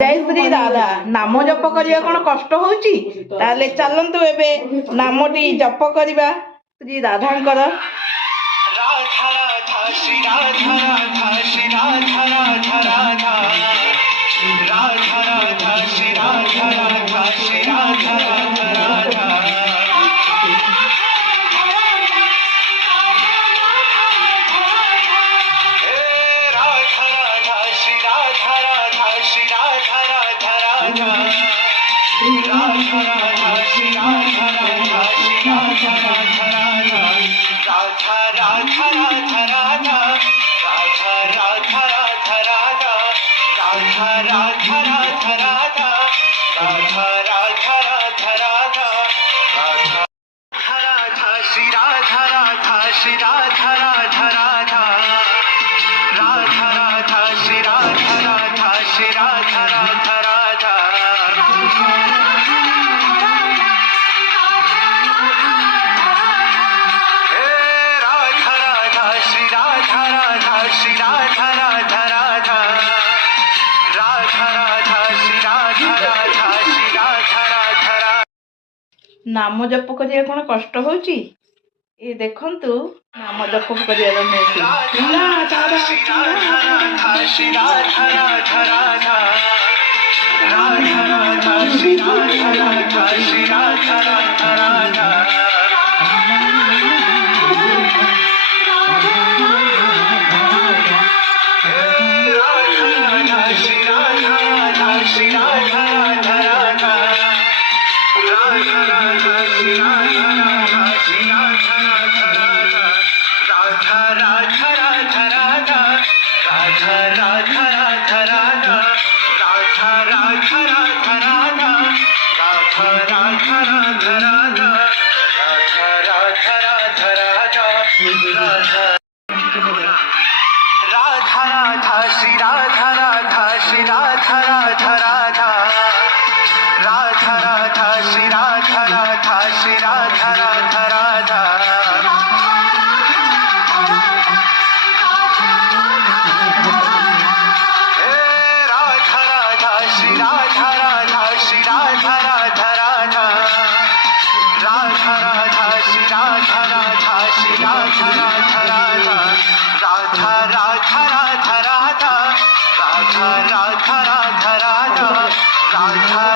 जय श्री राधा नाम जप करने कौन कष्ट होउची ताले चलंतु एबे नामटी जप करबा श्री राधांकर। राधा राधा श्री राधा राधा श्री राधा राधा राधा राधा राधा श्री राधा राधा श्री राधा राधा राधा नाम जप करिया कौन कष्ट होउची ये देखंतु नाम जप करिया राधा